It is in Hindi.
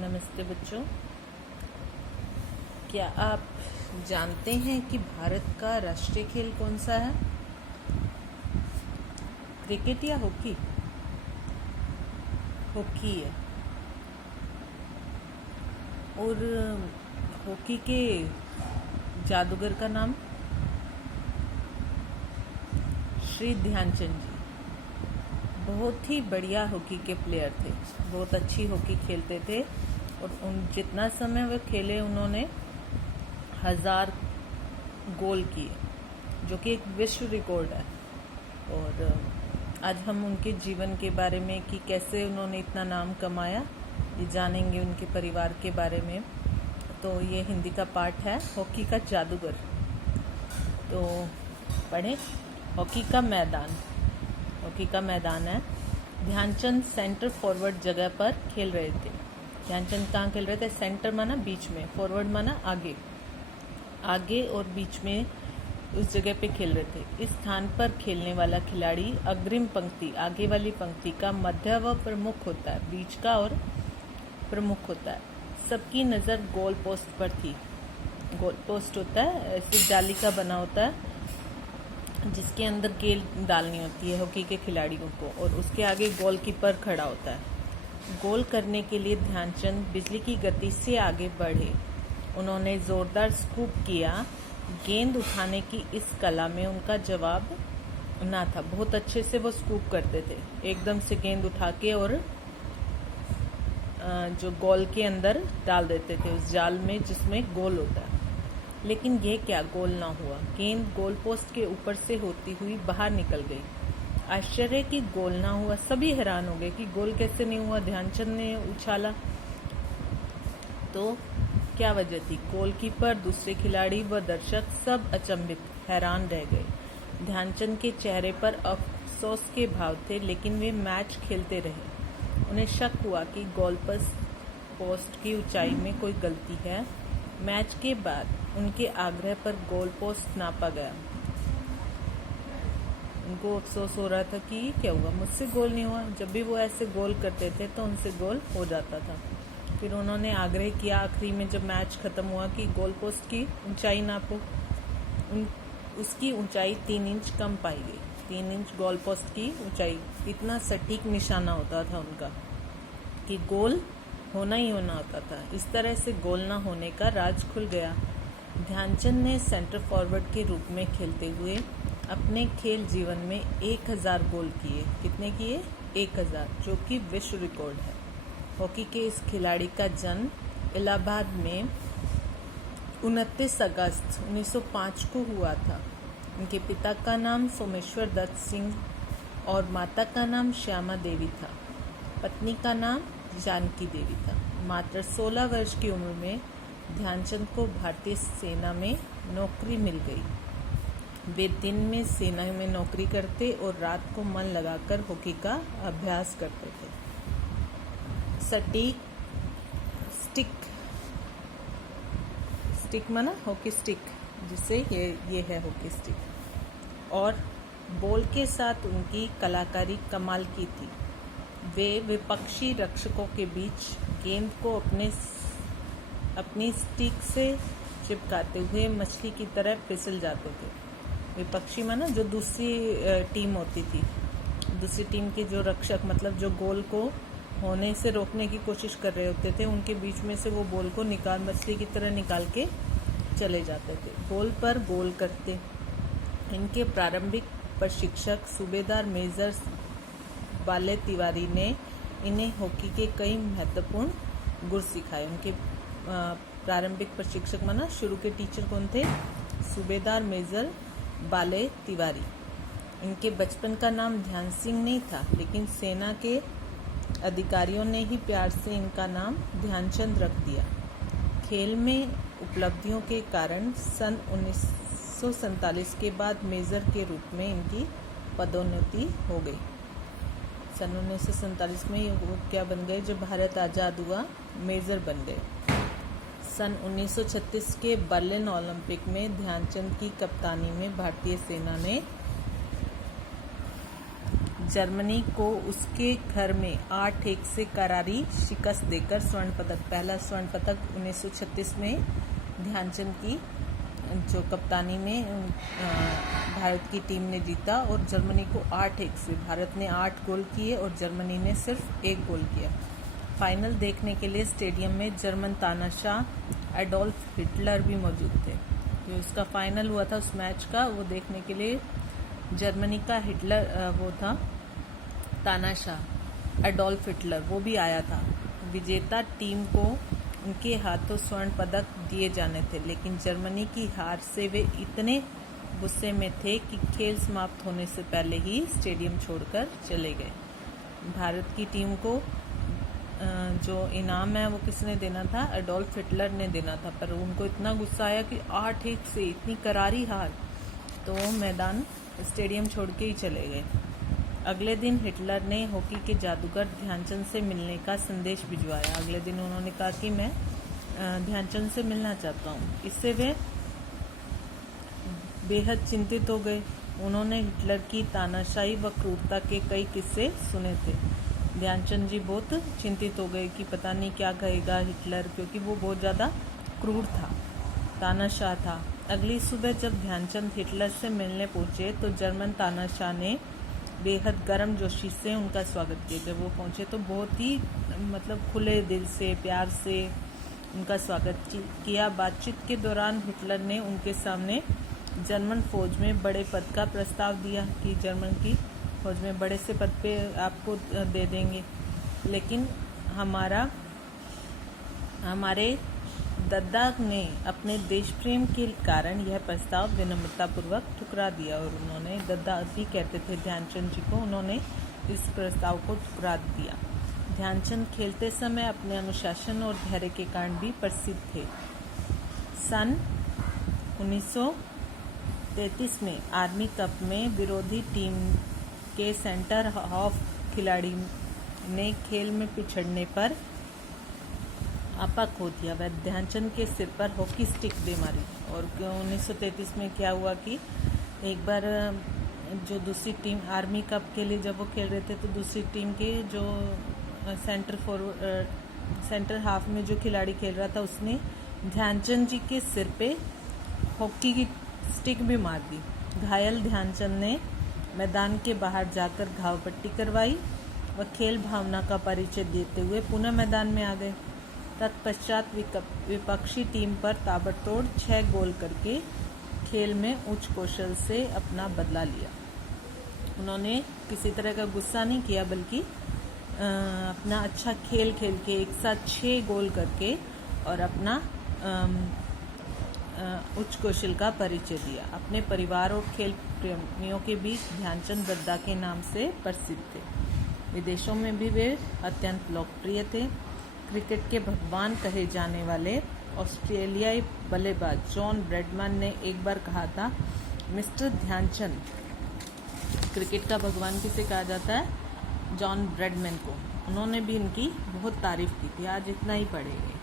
नमस्ते बच्चों। क्या आप जानते हैं कि भारत का राष्ट्रीय खेल कौन सा है? क्रिकेट या हॉकी? हॉकी है। और हॉकी के जादूगर का नाम श्री ध्यानचंद जी। बहुत ही बढ़िया हॉकी के प्लेयर थे, बहुत अच्छी हॉकी खेलते थे और जितना समय वे खेले उन्होंने 1000 गोल किए, जो कि एक विश्व रिकॉर्ड है। और आज हम उनके जीवन के बारे में कि कैसे उन्होंने इतना नाम कमाया ये जानेंगे, उनके परिवार के बारे में। तो ये हिंदी का पाठ है, हॉकी का जादूगर। तो पढ़ें। हॉकी का मैदान है। ध्यानचंद सेंटर फॉरवर्ड जगह पर खेल रहे थे। ध्यानचंद कहाँ खेल रहे थे? सेंटर माना बीच में, फॉरवर्ड माना आगे और बीच में उस जगह पे खेल रहे थे। इस स्थान पर खेलने वाला खिलाड़ी अग्रिम पंक्ति, आगे वाली पंक्ति का मध्य व प्रमुख होता है, बीच का और प्रमुख होता है। सबकी नज़र गोल पोस्ट पर थी। गोल पोस्ट होता है ऐसे जाली का बना होता है जिसके अंदर गेंद डालनी होती है हॉकी के खिलाड़ियों को, और उसके आगे गोलकीपर खड़ा होता है। गोल करने के लिए ध्यानचंद बिजली की गति से आगे बढ़े। उन्होंने जोरदार स्कूप किया। गेंद उठाने की इस कला में उनका जवाब ना था। बहुत अच्छे से वो स्कूप करते थे, एकदम से गेंद उठा के और जो गोल के अंदर डाल देते थे, उस जाल में जिसमें गोल होता है। लेकिन यह क्या, गोल ना हुआ। गेंद गोल पोस्ट के ऊपर से होती हुई बाहर निकल गई। आश्चर्य कि गोल ना हुआ। सभी हैरान हो गए कि गोल कैसे नहीं हुआ। ध्यानचंद ने उछाला तो क्या वजह थी? गोलकीपर, दूसरे खिलाड़ी व दर्शक सब अचंभित, हैरान रह गए। ध्यानचंद के चेहरे पर अफसोस के भाव थे, लेकिन वे मैच खेलते रहे। उन्हें शक हुआ कि गोल पोस्ट की ऊंचाई में कोई गलती है। मैच के बाद उनके आग्रह पर गोल पोस्ट नापा गया। उनको अफसोस हो रहा था कि ये क्या हुआ, मुझसे गोल नहीं हुआ। जब भी वो ऐसे गोल करते थे तो उनसे गोल हो जाता था। फिर उन्होंने आग्रह किया आखिरी में, जब मैच खत्म हुआ, कि गोल पोस्ट की ऊंचाई नापो। उसकी ऊंचाई 3 इंच कम पाई गई। 3 इंच गोल पोस्ट की ऊंचाई। इतना सटीक निशाना होता था उनका कि गोल होना ही होना होता था। इस तरह से गोल ना होने का राज खुल गया। ध्यानचंद ने सेंटर फॉरवर्ड के रूप में खेलते हुए अपने खेल जीवन में 1000 गोल किए। कितने किए? 1000, जो कि विश्व रिकॉर्ड है। हॉकी के इस खिलाड़ी का जन्म इलाहाबाद में 29 अगस्त 1905 को हुआ था। उनके पिता का नाम सोमेश्वर दत्त सिंह और माता का नाम श्यामा देवी था। पत्नी का नाम जानकी देवी था। मात्र 16 वर्ष की उम्र में ध्यानचंद को भारतीय सेना में नौकरी मिल गई। वे दिन में सेना में नौकरी करते और रात को मन लगाकर हॉकी का अभ्यास करते थे। स्टिक माना हॉकी स्टिक, जिसे ये है हॉकी स्टिक। और बॉल के साथ उनकी कलाकारी कमाल की थी। वे विपक्षी रक्षकों के बीच गेंद को अपनी स्टिक से चिपकाते हुए मछली की तरह फिसल जाते थे। विपक्षी माना जो दूसरी टीम होती थी, दूसरी टीम के जो रक्षक, मतलब जो गोल को होने से रोकने की कोशिश कर रहे होते थे, उनके बीच में से वो बॉल को मछली की तरह निकाल के चले जाते थे। गोल पर गोल करते। इनके प्रारंभिक प्रशिक्षक सूबेदार मेजर बाले तिवारी ने इन्हें हॉकी के कई महत्वपूर्ण गुण सिखाए। उनके प्रारंभिक प्रशिक्षक माना शुरू के टीचर कौन थे? सूबेदार मेजर बाले तिवारी। इनके बचपन का नाम ध्यान सिंह नहीं था, लेकिन सेना के अधिकारियों ने ही प्यार से इनका नाम ध्यानचंद रख दिया। खेल में उपलब्धियों के कारण सन 1947 के बाद मेजर के रूप में इनकी पदोन्नति हो गई। सन 1947 में वो क्या बन गए? जब भारत आज़ाद हुआ, मेजर बन गए। सन 1936 के बर्लिन ओलंपिक में ध्यानचंद की कप्तानी में भारतीय सेना ने जर्मनी को उसके घर में 8-1 से करारी शिकस्त देकर स्वर्ण पदक, पहला स्वर्ण पदक 1936 में ध्यानचंद की जो कप्तानी में भारत की टीम ने जीता और जर्मनी को 8-1 से। भारत ने 8 गोल किए और जर्मनी ने सिर्फ 1 गोल किया। फाइनल देखने के लिए स्टेडियम में जर्मन तानाशाह एडोल्फ हिटलर भी मौजूद थे। जो उसका फाइनल हुआ था उस मैच का, वो देखने के लिए जर्मनी का हिटलर वो था तानाशाह एडोल्फ हिटलर, वो भी आया था। विजेता टीम को उनके हाथों स्वर्ण पदक दिए जाने थे, लेकिन जर्मनी की हार से वे इतने गुस्से में थे कि खेल समाप्त होने से पहले ही स्टेडियम छोड़कर चले गए। भारत की टीम को जो इनाम है वो किसने देना था? एडोल्फ हिटलर ने देना था, पर उनको इतना गुस्सा आया कि 8-1 से इतनी करारी हार, तो मैदान स्टेडियम छोड़ के ही चले गए। अगले दिन हिटलर ने हॉकी के जादूगर ध्यानचंद से मिलने का संदेश भिजवाया। अगले दिन उन्होंने कहा कि मैं ध्यानचंद से मिलना चाहता हूँ। इससे वे बेहद चिंतित हो गए। उन्होंने हिटलर की तानाशाही व क्रूरता के कई किस्से सुने थे। ध्यानचंद जी बहुत चिंतित हो गए कि पता नहीं क्या कहेगा हिटलर, क्योंकि वो बहुत ज़्यादा क्रूर था, तानाशाह था। अगली सुबह जब ध्यानचंद हिटलर से मिलने पहुंचे तो जर्मन तानाशाह ने बेहद गर्मजोशी से उनका स्वागत किया। जब वो पहुंचे तो बहुत ही खुले दिल से, प्यार से उनका स्वागत किया। बातचीत के दौरान हिटलर ने उनके सामने जर्मन फौज में बड़े पद का प्रस्ताव दिया कि जर्मन की फौज में बड़े से पद पे आपको दे देंगे, लेकिन हमारे दद्दा ने अपने देश प्रेम के कारण यह प्रस्ताव विनम्रतापूर्वक ठुकरा दिया। और उन्होंने, दद्दा भी कहते थे ध्यानचंद जी को, उन्होंने इस प्रस्ताव को ठुकरा दिया। ध्यानचंद खेलते समय अपने अनुशासन और धैर्य के कारण भी प्रसिद्ध थे। सन 1933 में आर्मी कप में विरोधी टीम के सेंटर हाफ खिलाड़ी ने खेल में पिछड़ने पर आपा खो दिया। वह ध्यानचंद के सिर पर हॉकी स्टिक दे मारी। और 1933 में क्या हुआ कि एक बार जो दूसरी टीम आर्मी कप के लिए जब वो खेल रहे थे, तो दूसरी टीम के जो सेंटर हाफ में जो खिलाड़ी खेल रहा था, उसने ध्यानचंद जी के सिर पे हॉकी की स्टिक भी मार दी। घायल ध्यानचंद ने मैदान के बाहर जाकर घाव पट्टी करवाई व खेल भावना का परिचय देते हुए पुनः मैदान में आ गए। तत्पश्चात विपक्षी टीम पर ताबड़तोड़ 6 गोल करके खेल में उच्च कौशल से अपना बदला लिया। उन्होंने किसी तरह का गुस्सा नहीं किया, बल्कि अपना अच्छा खेल खेल के एक साथ 6 गोल करके और अपना उच्च कौशल का परिचय दिया। अपने परिवार और खेल प्रेमियों के बीच ध्यानचंद दद्दा के नाम से प्रसिद्ध थे। विदेशों में भी वे अत्यंत लोकप्रिय थे। क्रिकेट के भगवान कहे जाने वाले ऑस्ट्रेलियाई बल्लेबाज जॉन ब्रैडमैन ने एक बार कहा था, मिस्टर ध्यानचंद, क्रिकेट का भगवान किसे कहा जाता है? जॉन ब्रैडमैन को। उन्होंने भी इनकी बहुत तारीफ की थी। आज इतना ही पढ़ेंगे।